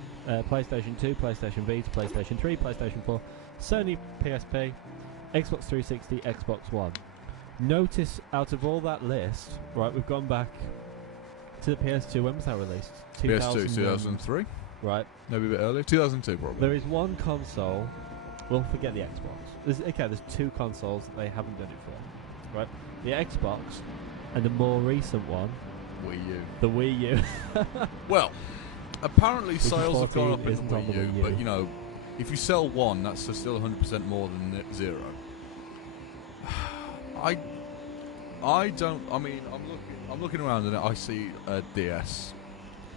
PlayStation 2, PlayStation Vita, PlayStation 3, PlayStation 4, Sony PSP, Xbox 360, Xbox One. Notice out of all that list, right, we've gone back to the PS2. When was that released? PS2, 2003? Right. Maybe a bit earlier. 2002 probably. There is one console, we'll forget the Xbox. There's 2 consoles that they haven't done it for. Right? The Xbox and the more recent one. Wii U. The Wii U. Well, apparently sales have gone up in the isn't on the Wii U, Wii U. but if you sell one, that's still 100% more than 0. I'm looking around and I see a DS.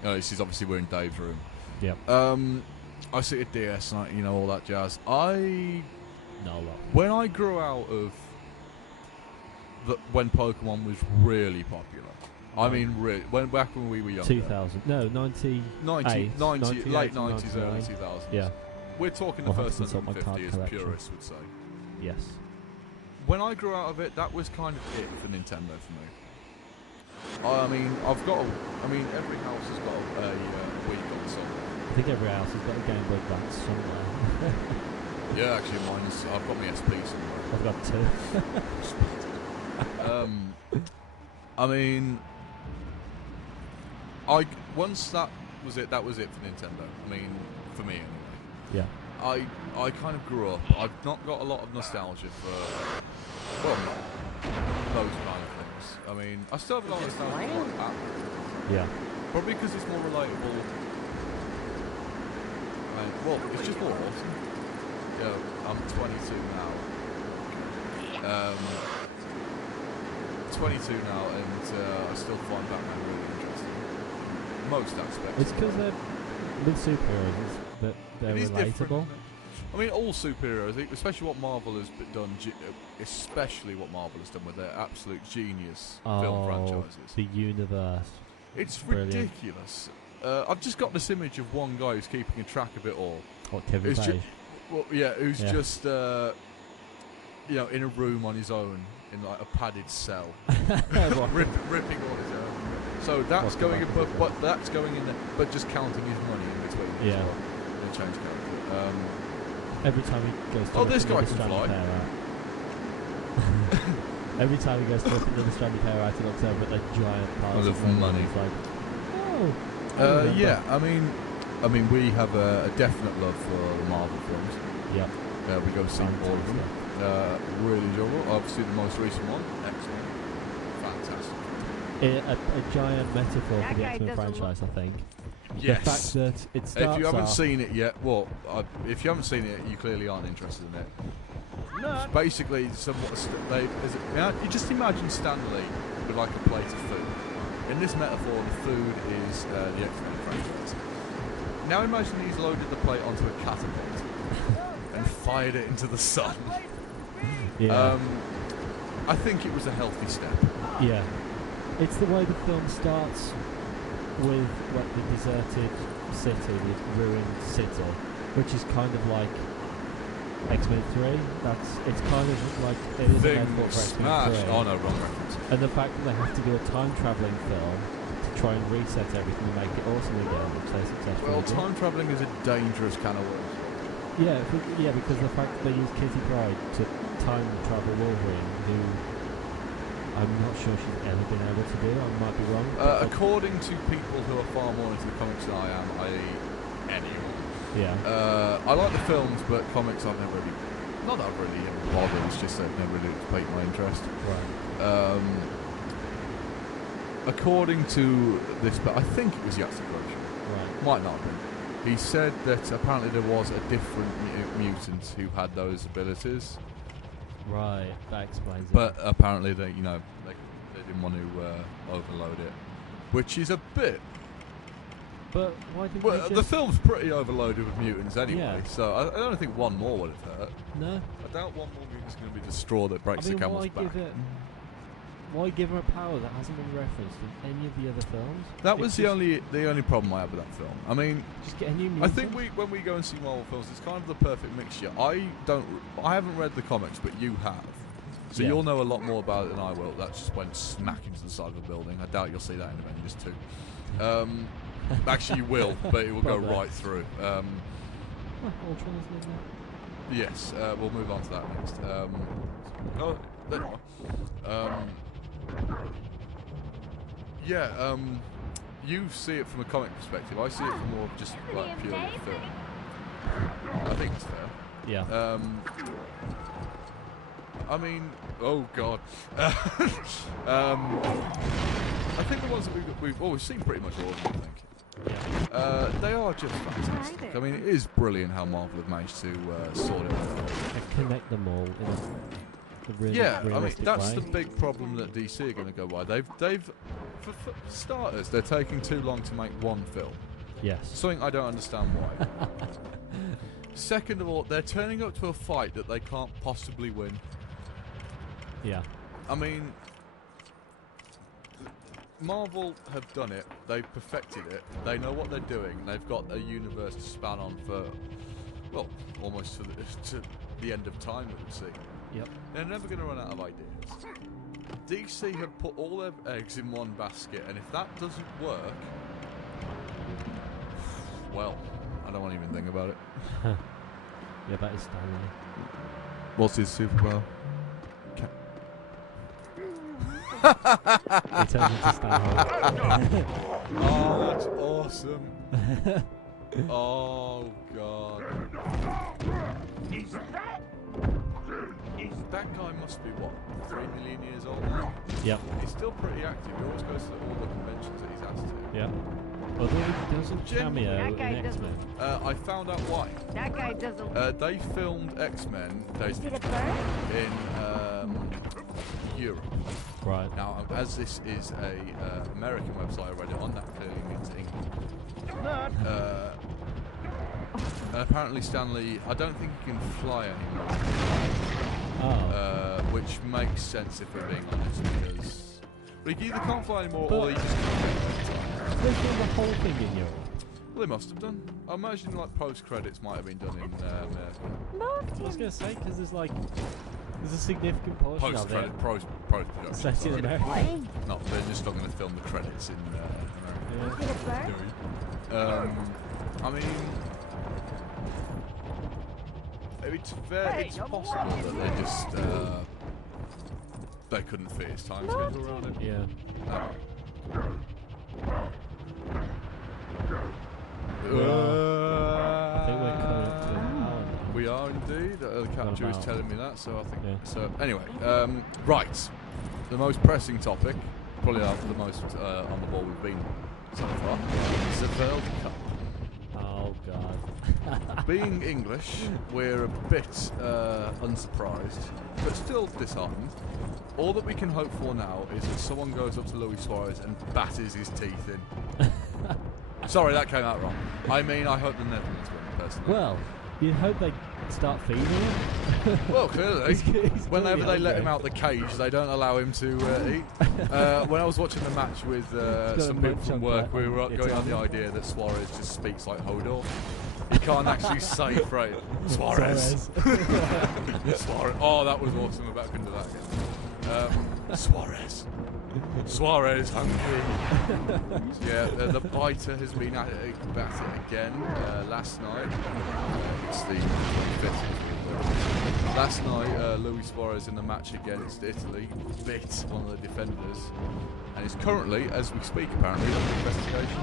This is obviously we're in Dave's room. Yep. I see a DS and all that jazz. No. When I grew out of when Pokemon was really popular. I mean, back when we were younger. 2000. No, 90. 90 late 90s, early 2000s. Yeah. We're talking the first 150, as purists would say. Yes. When I grew out of it, that was kind of it for Nintendo for me. Every house has got a Wii console. I think every house has got a Game Boy Advance somewhere. Yeah, actually, I've got my SP somewhere. I've got 2. Once that was it for Nintendo. For me anyway. Yeah. I kind of grew up. I've not got a lot of nostalgia for those kind of things. I still have a lot of nostalgia for like that. Yeah. Probably because it's more relatable. It's just more awesome. I'm 22 now. 22 now, and I still find Batman really interesting. Most aspects. It's because with superheroes, they're relatable. All superheroes, especially what Marvel has done, especially what Marvel has done with their absolute genius film franchises. The universe. It's brilliant. Ridiculous. I've just got this image of one guy who's keeping a track of it all. What, Kevin Page? Who's just in a room on his own in like a padded cell, ripping all his own. So that's going in, but that's going in there, but just counting his money in between. Yeah. Well, change character. Every time he goes to this guy can fly. Every time he goes to look another stranded pair out, he looks over at the giant piles of money. He's like, oh. Yeah, I mean, we have a definite love for the Marvel films. Yep. We go see all of them. Really enjoyable. Obviously, the most recent one, X-Men. Fantastic. A giant metaphor for the X-Men franchise, I think. Yes. The fact that it starts if you haven't off seen it yet, if you haven't seen it, you clearly aren't interested in it. It's basically, somewhat, you just imagine Stanley with like a plate of food. In this metaphor, the food is the X-Men franchise. Now imagine he's loaded the plate onto a catapult and fired it into the sun. Yeah. I think it was a healthy step. Yeah. It's the way the film starts with like the deserted city, the ruined city, which is kind of like X-Men 3. It's kind of like it is a metaphor for X-Men 3. Oh no, wrong reference. And the fact that they have to do a time travelling film to try and reset everything and make it awesome again, which they successfully Well, did. time travelling is a dangerous can of worms. Yeah, because the fact that they use Kitty Pryde to time travel Wolverine, who I'm not sure she's ever been able to do. I might be wrong. According to people who are far more into the comics than I am, i.e. anyone. Yeah. I like the films, but comics I've never really... Not that I've really bothered, it's just that I've never really piqued my interest. Right. According to this, but I think it was Yatsen Groschen. Right. Might not have been. He said that apparently there was a different mutant who had those abilities. Right, that explains it. But apparently they didn't want to overload it, which is a bit. But why didn't Well, they just... the film's pretty overloaded with mutants anyway, Yeah. so I don't think one more would have hurt. No. I doubt one more mutant's going to be the straw that breaks the camel's back. Why give her a power that hasn't been referenced in any of the other films? That was the only problem I have with that film. I mean, just get a new mutant. I think when we go and see Marvel films, it's kind of the perfect mixture. I haven't read the comics, but you have, so you'll know a lot more about it than I will. That just went smack into the side of a building. I doubt you'll see that in Avengers 2. Actually, you will, but it will go right through. Ultron isn't in that? Yes, we'll move on to that next. There you are. You see it from a comic perspective. I see it from more of just like purely a film. I think it's fair. Yeah. I mean, oh god. I think the ones that we've seen pretty much all of them, I think. Yeah. They are just fantastic. I mean, it is brilliant how Marvel have managed to sort it out. And connect them all in a really realistic that's way. the big problem that DC are going to go by. They've for starters, they're taking too long to make one film. Yes. Something I don't understand why. Second of all, they're turning up to a fight that they can't possibly win. Yeah. I mean, Marvel have done it. They've perfected it. They know what they're doing. They've got a universe to span on for, well, almost to the end of time, it would seem. Yep. They're never going to run out of ideas. DC have put all their eggs in one basket, and if that doesn't work, well, I don't want to even think about it. Yeah, that is Stanley. What's his superpower? He turns into Stanley. Oh, that's awesome. Oh, God. That guy must be, what, 3 million years old now? Yep. He's still pretty active. He always goes to all the conventions that he's asked to. Yeah. Well, there was a cameo in X-Men. I found out why. That guy doesn't. They filmed X-Men Is it a bird? in Europe. Right. Now, as this is a American website, I read it on, that clearly means England. Apparently Stanley, I don't think he can fly anymore. Oh. Which makes sense if we're being honest, because he either can't fly anymore or he just can't. They filmed the whole thing in Europe. Well, they must have done. I imagine like post-credits might have been done in America. I was going to say, because there's a significant portion of it. Post-production. Set in America. No, they're just not going to film the credits in America. Is it a bird? I mean, It's possible that they just they couldn't fit his time schedule around it. Yeah. I think we're coming up to an hour now. We are indeed. The capture is telling me that, so I think. Yeah. So anyway, right. The most pressing topic, probably the most on the ball we've been so far, is the World Cup. Oh God. Being English, we're a bit unsurprised, but still disheartened. All that we can hope for now is that someone goes up to Luis Suarez and batters his teeth in. Sorry, that came out wrong. I mean, I hope the Netherlands win, personally. Well, you'd hope they start feeding him. Well, clearly. He's Whenever they let hungry. him out the cage, they don't allow him to eat. When I was watching the match with some people from work, we were going on the idea that Suarez just speaks like Hodor. He can't actually say phrase. Suarez. Suarez. Oh, that was awesome. I bet I couldn't do that again. Suarez. Suarez hungry. Yeah, the biter has been at it again last night. It's the 25th. Last night, Luis Suarez in the match against Italy bit one of the defenders, and is currently, as we speak, apparently under investigation.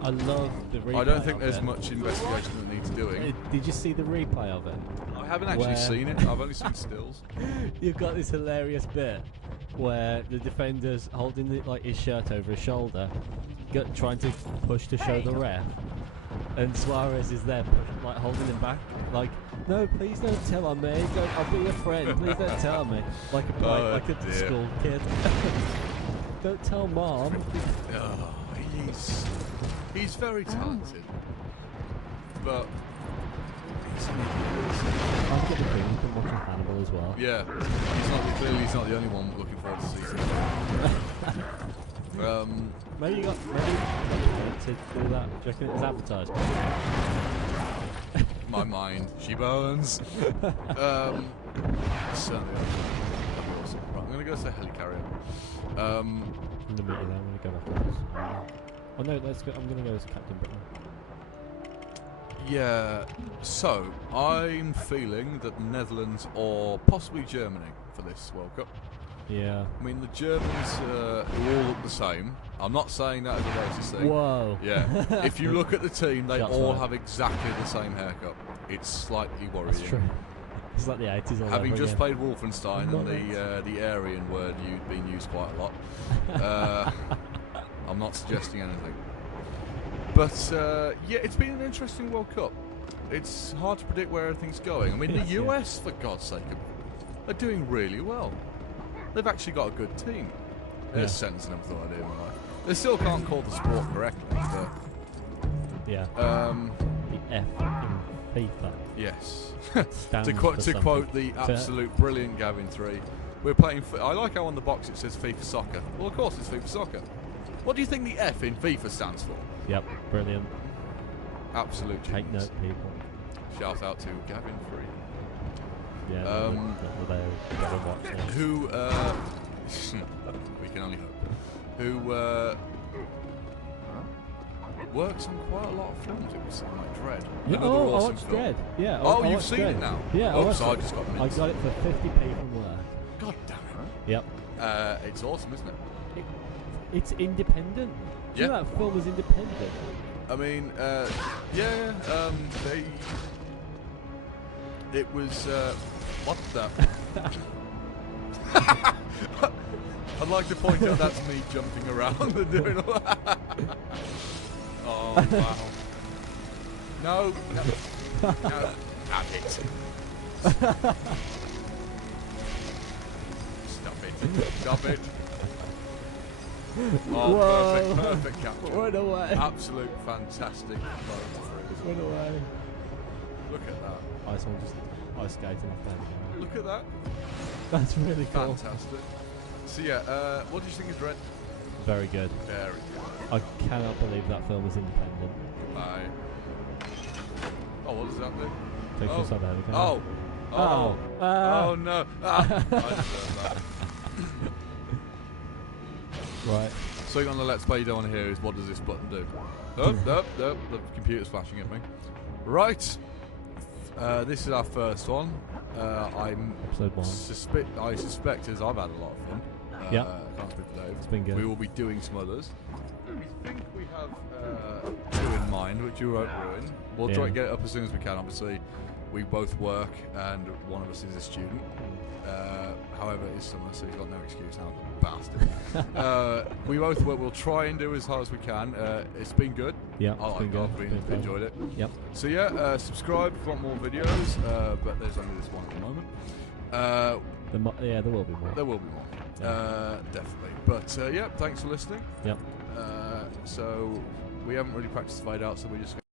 I love the replay. I don't think of there's it. much investigation that needs doing. Did you see the replay of it? I haven't actually seen it. I've only seen stills. You've got this hilarious bit where the defender's holding his shirt over his shoulder, trying to push to show the ref, and Suarez is there, holding him back, like, no, please don't tell on me. I'll be your friend. Please don't tell on me. Like a school kid. Don't tell mom. Oh, he's very talented, but I've got the feeling he's been watching Hannibal as well. yeah, he's not the only one looking forward to season. Maybe you got to do that. Do you reckon it was advertised? My mind, she burns. Certainly, that'd be awesome. Right, I'm gonna go say helicarrier. I'm gonna meet you there. I'm gonna go back. Oh no, let's go. I'm gonna go as Captain Britain. Yeah. So I'm feeling that the Netherlands or possibly Germany for this World Cup. Yeah. I mean, the Germans all look the same. I'm not saying that as a racist thing. Whoa. Yeah. If you look at the team, they Shots all fired. have exactly the same haircut. It's slightly worrying. That's true. It's like the 80s all Having over just again. played Wolfenstein and the Aryan word being used quite a lot, I'm not suggesting anything. But yeah, it's been an interesting World Cup. It's hard to predict where everything's going. I mean, the US, for God's sake, are doing really well. They've actually got a good team. There's sense in everything I do in my life. They still can't call the sport correctly, but Yeah. um, The F in FIFA. yes. Stands to for quote something. the absolute brilliant Gavin 3, we're playing. I like how on the box it says FIFA Soccer. Well, of course it's FIFA Soccer. What do you think the F in FIFA stands for? Yep, brilliant. Absolute genius. Take note, people. Shout out to Gavin 3. Yeah, they gotta watch it. Who, we can only hope, who works on quite a lot of films, it was something like Dread. Yeah, Another I awesome watched film. Dread. Yeah. Oh, I you've watched seen Dread. it now? Yeah, I Oops, watched I it. just got I minutes. got it for 50p from work. God damn it. Yep. It's awesome, isn't it? It's independent. Yeah. You know that film was independent. I mean, it was, what the? I'd like to point out that's me jumping around and doing all that. Oh, wow. No. Have it. Stop it. Oh, Whoa. perfect capture. Run away. Absolute fantastic. Run away. Look at that. Someone just ice skating off there. Look at that. That's really cool. Fantastic. So yeah, what do you think is Red? Very good. Very good. I cannot believe that film was independent. Bye. Oh, what does that do? Takes Oh. us on there, Oh. Oh. Oh. Oh no. Ah. I deserve that. Right. Something on the Let's Play you don't want to hear is what does this button do? Nope, nope, nope. The computer's flashing at me. Right. This is our first one. Episode 1. I suspect as I've had a lot of fun. Yeah. Can't speak for Dave. It's been good. We will be doing some others. We think we have 2 in mind, which you won't ruin. We'll try to get it up as soon as we can. Obviously, we both work, and one of us is a student. However, it is summer, so he's got no excuse now, the bastard. We both work. We'll try and do as hard as we can. It's been good. Yeah, I like it. I've enjoyed it. Yep. So yeah, subscribe if you want more videos, but there's only this one at the moment. There will be more. There will be more. Definitely. But yeah, thanks for listening. Yep. So we haven't really practiced fade out, so we just